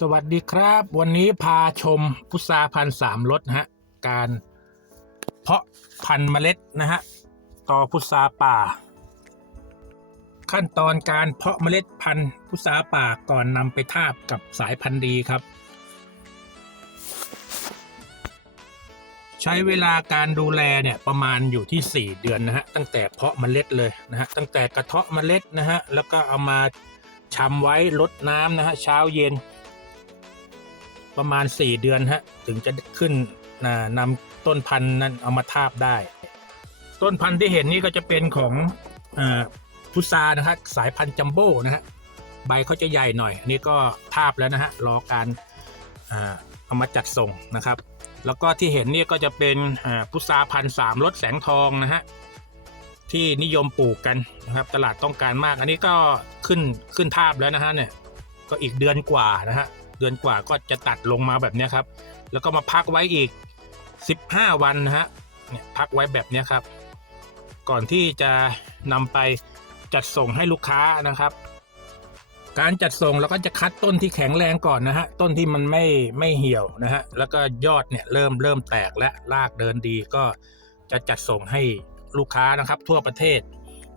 สวัสดีครับ วันนี้พาชมพุทราพันสามรสนะฮะ การเพาะพันธุ์เมล็ดนะฮะ ต่อพุทราป่า ขั้นตอนการเพาะเมล็ดพันธุ์พุทราป่าก่อนนำไปทาบกับสายพันธุ์ดีครับ ใช้เวลาการดูแลเนี่ยประมาณอยู่ที่ 4 เดือนนะฮะ ตั้งแต่เพาะเมล็ดเลยนะฮะ ตั้งแต่กระเทาะเมล็ดนะฮะ แล้วก็เอามาชำไว้ลดน้ำนะฮะเช้าเย็น ประมาณ 4 เดือนฮะถึงจะขึ้นนะนำต้นพันธุ์นั้นเอามาทาบได้ ต้นพันธุ์ที่เห็นนี่ก็จะเป็นของอพุทรานะครับสายพันธุ์จัมโบ้นะฮะใบเขาจะใหญ่หน่อย อันนี้ก็ทาบแล้วนะฮะรอการเอามาจัดส่งนะครับ แล้วก็ที่เห็นนี่ก็จะเป็นพุทราพันธุ์สามรสแสงทองนะฮะที่นิยมปลูกกันนะครับตลาดต้องการมาก อันนี้ก็ขึ้นขึ้นทาบแล้วนะฮะเนี่ยก็อีกเดือนกว่านะฮะ เดือนกว่าก็จะตัดลงมาแบบนี้ครับ แล้วก็มาพักไว้อีก 15 วันนะฮะเนี่ยพักไว้แบบนี้ครับ ก่อนที่จะนำไปจัดส่งให้ลูกค้านะครับ การจัดส่งเราก็จะคัดต้นที่แข็งแรงก่อนนะฮะต้นที่มันไม่ไม่เหี่ยวนะฮะแล้วก็ยอดเนี่ยเริ่มเริ่มแตกและรากเดินดีก็จะจัดส่งให้ลูกค้านะครับทั่วประเทศ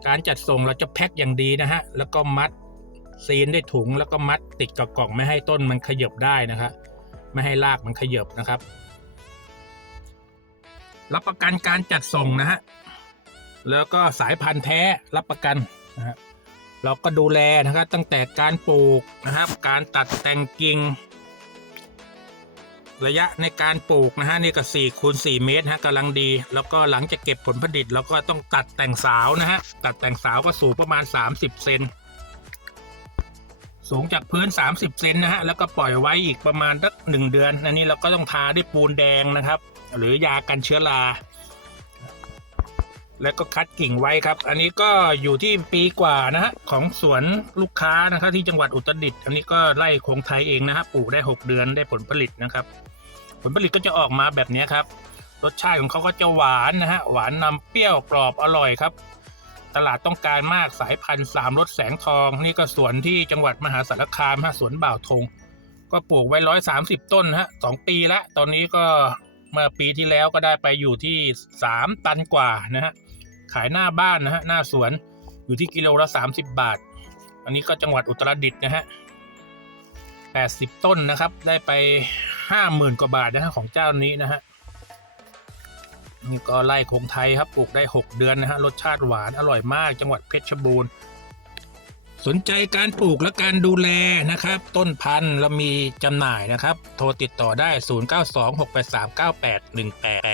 การจัดส่งเราจะแพ็คอย่างดีนะฮะแล้วก็มัด ซีนด้วยถุงแล้วก็มัดติดกับกล่องไม่ให้ต้นมันขยบได้นะครับไม่ให้รากมันขยบนะครับ รับประกันการจัดส่งนะฮะแล้วก็สายพันธุ์แท้รับประกันนะฮะเราก็ดูแลนะครับตั้งแต่การปลูกนะครับ การตัดแต่งกิ่งระยะในการปลูกนะฮะนี่ก็4คูณ4เมตรฮะกำลังดี แล้วก็หลังจากเก็บผลผลิตเราก็ต้องตัดแต่งสาวนะฮะตัดแต่งสาวก็สูงประมาณ 30เซน สูงจากพื้น 30 เซนนะฮะ แล้วก็ปล่อยไว้อีกประมาณสักหนึ่งเดือน อันนี้เราก็ต้องทาด้วยปูนแดงนะครับ หรือยากันเชื้อรา แล้วก็คัดกิ่งไว้ครับ อันนี้ก็อยู่ที่ปีกว่านะฮะของสวนลูกค้านะครับที่จังหวัดอุตรดิตถ์ อันนี้ก็ไร่คงไทยเองนะฮะ ปลูกได้ 6 เดือนได้ผลผลิตนะครับ ผลผลิตก็จะออกมาแบบนี้ครับ รสชาติของเขาก็จะหวานนะฮะ หวานนำเปรี้ยวกรอบอร่อยครับ ตลาดต้องการมากสายพันธุ์สามรสแสงทอง นี่ก็สวนที่จังหวัดมหาสารคามฮะสวนบ่าวธงก็ปลูกไว้ร้อยสามสิบต้นฮะสองปีละตอนนี้ก็เมื่อปีที่แล้วก็ได้ไปอยู่ที่สามตันกว่านะฮะขายหน้าบ้านนะฮะหน้าสวนอยู่ที่กิโลละสามสิบบาท อันนี้ก็จังหวัดอุตรดิตถ์นะฮะแปดสิบต้นนะครับ ได้ไปห้าหมื่นกว่าบาทนะฮะของเจ้านี้นะฮะ นี่ก็ไล่คงไทยครับปลูกได้ 6 เดือนนะฮะรสชาติหวานอร่อยมากจังหวัดเพชรบูรณ์สนใจการปลูกและการดูแลนะครับ ต้นพันธุ์เรามีจำหน่ายนะครับ โทรติดต่อได้ 0926839818